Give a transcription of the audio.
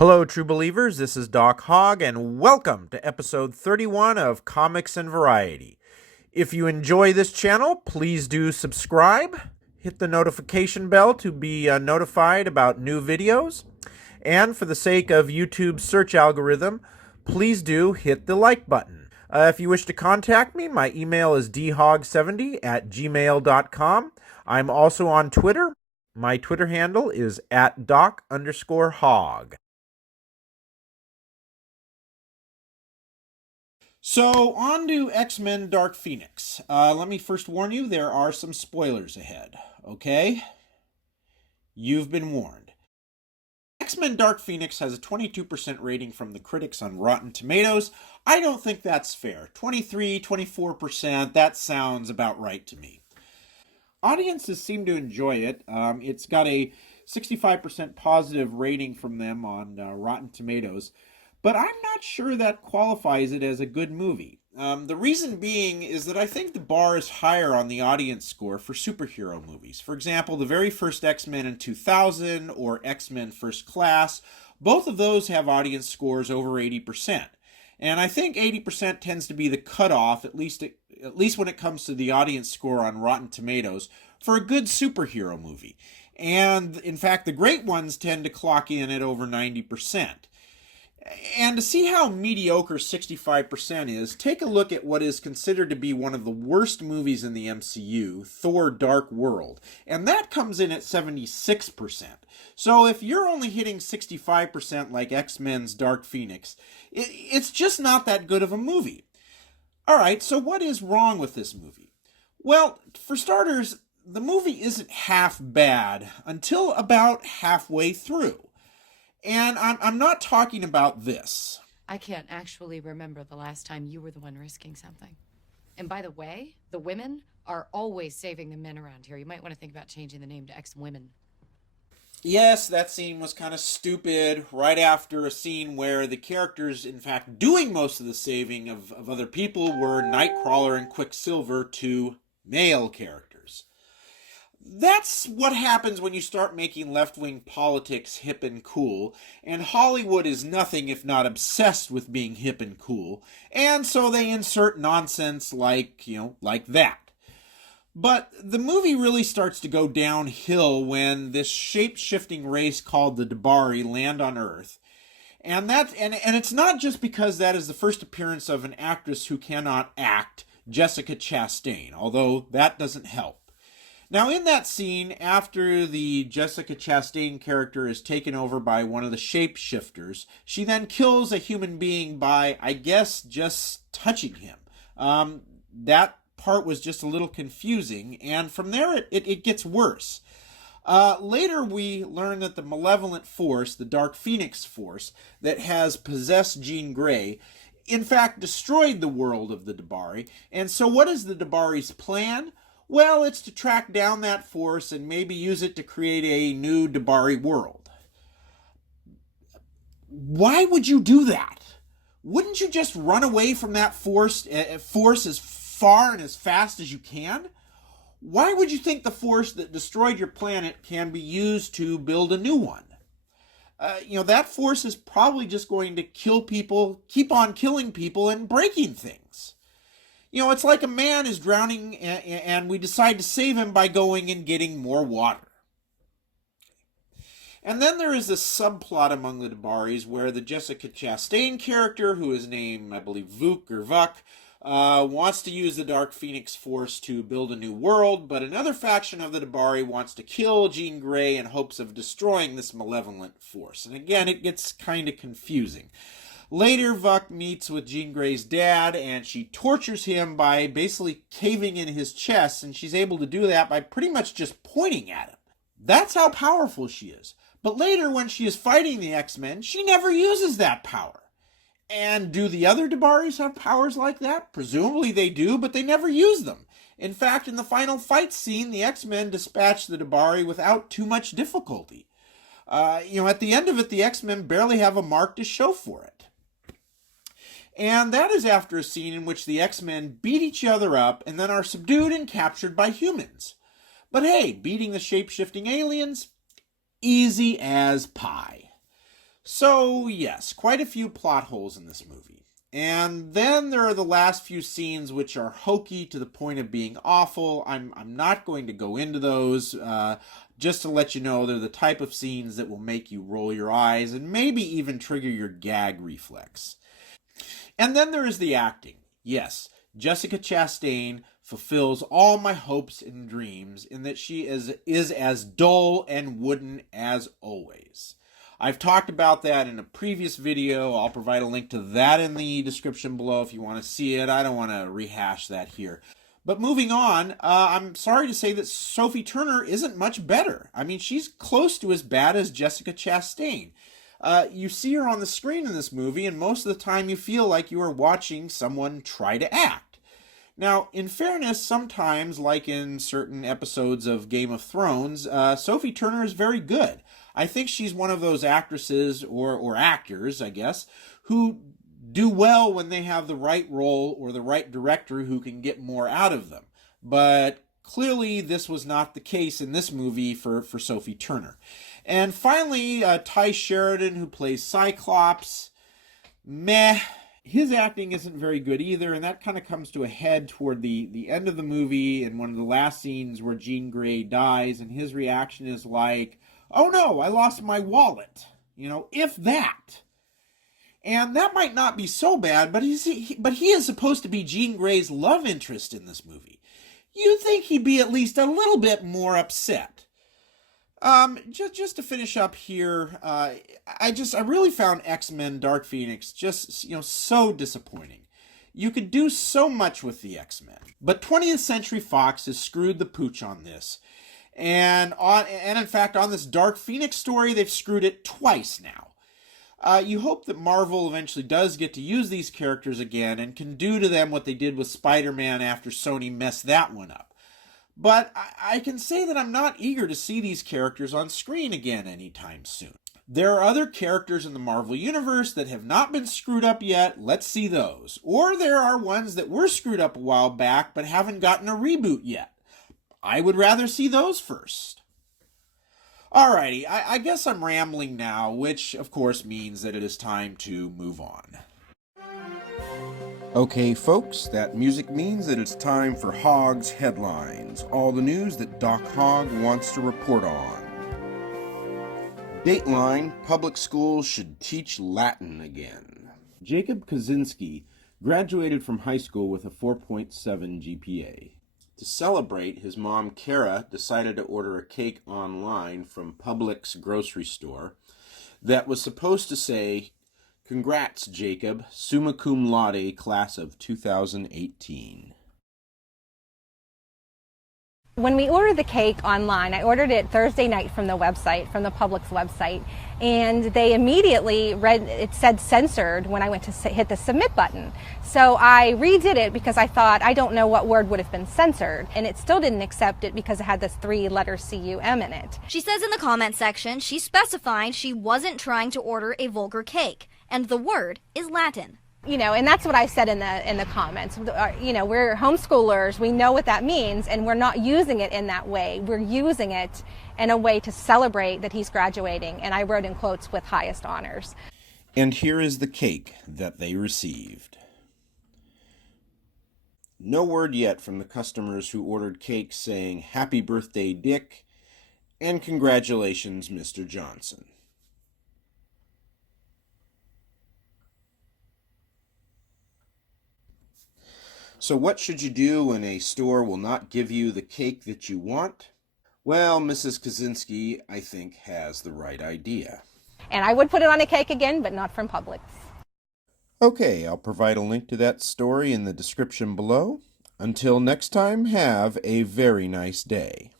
Hello, true believers. This is Doc Hogg, and welcome to episode 31 of Comics and Variety. If you enjoy this channel, please do subscribe. Hit the notification bell to be notified about new videos. And for the sake of YouTube's search algorithm, please do hit the like button. If you wish to contact me, my email is dhog70@gmail.com. I'm also on Twitter. My Twitter handle is @doc_hog. So, on to X-Men Dark Phoenix. Let me first warn you, there are some spoilers ahead, okay? You've been warned. X-Men Dark Phoenix has a 22% rating from the critics on Rotten Tomatoes. I don't think that's fair. 23, 24%, that sounds about right to me. Audiences seem to enjoy it. It's got a 65% positive rating from them on Rotten Tomatoes. But I'm not sure that qualifies it as a good movie. The reason being is that I think the bar is higher on the audience score for superhero movies. For example, the very first X-Men in 2000 or X-Men First Class, both of those have audience scores over 80%. And I think 80% tends to be the cutoff, at least when it comes to the audience score on Rotten Tomatoes, for a good superhero movie. And in fact, the great ones tend to clock in at over 90%. And to see how mediocre 65% is, take a look at what is considered to be one of the worst movies in the MCU, Thor: Dark World, and that comes in at 76%. So if you're only hitting 65% like X-Men's Dark Phoenix, it's just not that good of a movie. Alright, so what is wrong with this movie? Well, for starters, the movie isn't half bad until about halfway through. And I'm not talking about this. I can't actually remember the last time you were the one risking something. And by the way, the women are always saving the men around here. You might want to think about changing the name to X-Women. Yes, that scene was kind of stupid, right after a scene where the characters, in fact, doing most of the saving of other people were Nightcrawler and Quicksilver, two male characters. That's what happens when you start making left-wing politics hip and cool, and Hollywood is nothing if not obsessed with being hip and cool, and so they insert nonsense like that. But the movie really starts to go downhill when this shape-shifting race called the Dabari land on Earth. And it's not just because that is the first appearance of an actress who cannot act, Jessica Chastain, although that doesn't help. Now, in that scene, after the Jessica Chastain character is taken over by one of the shapeshifters, she then kills a human being by, I guess, just touching him. That part was just a little confusing, and from there it gets worse. Later, we learn that the malevolent force, the Dark Phoenix force, that has possessed Jean Grey, in fact destroyed the world of the Dabari. And so what is the Dabari's plan? Well, it's to track down that force and maybe use it to create a new Dabari world. Why would you do that? Wouldn't you just run away from that force as far and as fast as you can? Why would you think the force that destroyed your planet can be used to build a new one? That force is probably just going to kill people, keep on killing people and breaking things. It's like a man is drowning and we decide to save him by going and getting more water. And then there is this subplot among the Dabaris where the Jessica Chastain character, who is named, I believe, Vuk, wants to use the Dark Phoenix force to build a new world, but another faction of the Dabari wants to kill Jean Grey in hopes of destroying this malevolent force. And again, it gets kind of confusing. Later, Vuk meets with Jean Grey's dad, and she tortures him by basically caving in his chest, and she's able to do that by pretty much just pointing at him. That's how powerful she is. But later, when she is fighting the X-Men, she never uses that power. And do the other Dabaris have powers like that? Presumably they do, but they never use them. In fact, in the final fight scene, the X-Men dispatch the Dabari without too much difficulty. At the end of it, the X-Men barely have a mark to show for it. And that is after a scene in which the X-Men beat each other up and then are subdued and captured by humans. But hey, beating the shape-shifting aliens, easy as pie. So, yes, quite a few plot holes in this movie. And then there are the last few scenes which are hokey to the point of being awful. I'm not going to go into those. Just to let you know, they're the type of scenes that will make you roll your eyes and maybe even trigger your gag reflex. And then there is the acting. Yes, Jessica Chastain fulfills all my hopes and dreams in that she is as dull and wooden as always. I've talked about that in a previous video. I'll provide a link to that in the description below if you want to see it. I don't want to rehash that here. But moving on, I'm sorry to say that Sophie Turner isn't much better. I mean, she's close to as bad as Jessica Chastain. You see her on the screen in this movie, and most of the time you feel like you are watching someone try to act. Now, in fairness, sometimes, like in certain episodes of Game of Thrones, Sophie Turner is very good. I think she's one of those actresses, or actors, I guess, who do well when they have the right role or the right director who can get more out of them. But clearly this was not the case in this movie for Sophie Turner. And finally, Ty Sheridan, who plays Cyclops, meh. His acting isn't very good either, and that kind of comes to a head toward the end of the movie in one of the last scenes where Jean Grey dies, and his reaction is like, "Oh no, I lost my wallet." If that. And that might not be so bad, but he is supposed to be Jean Grey's love interest in this movie. You'd think he'd be at least a little bit more upset. Just to finish up here, I really found X-Men Dark Phoenix just, so disappointing. You could do so much with the X-Men, but 20th Century Fox has screwed the pooch on this. And in fact, on this Dark Phoenix story, they've screwed it twice now. You hope that Marvel eventually does get to use these characters again and can do to them what they did with Spider-Man after Sony messed that one up. But I can say that I'm not eager to see these characters on screen again anytime soon. There are other characters in the Marvel Universe that have not been screwed up yet. Let's see those. Or there are ones that were screwed up a while back but haven't gotten a reboot yet. I would rather see those first. Alrighty, I guess I'm rambling now, which of course means that it is time to move on. Okay, folks, that music means that it's time for Hogg's Headlines, all the news that Doc Hogg wants to report on. Dateline, public schools should teach Latin again. Jacob Kaczynski graduated from high school with a 4.7 GPA. To celebrate, his mom, Kara, decided to order a cake online from Publix grocery store that was supposed to say, "Congrats, Jacob, Summa Cum Laude, class of 2018. When we ordered the cake online, I ordered it Thursday night from the website, from the Publix website, and they immediately it said censored when I went to hit the submit button. So I redid it because I thought, I don't know what word would have been censored, and it still didn't accept it because it had this 3-letter CUM in it. She says in the comment section, she specified she wasn't trying to order a vulgar cake, and the word is Latin. And that's what I said in the comments. We're homeschoolers. We know what that means, and we're not using it in that way. We're using it in a way to celebrate that he's graduating, and I wrote in quotes, with highest honors. And here is the cake that they received. No word yet from the customers who ordered cake saying, "Happy birthday, Dick," and "Congratulations, Mr. Johnson." So what should you do when a store will not give you the cake that you want? Well, Mrs. Kaczynski, I think, has the right idea. And I would put it on a cake again, but not from Publix. Okay, I'll provide a link to that story in the description below. Until next time, have a very nice day.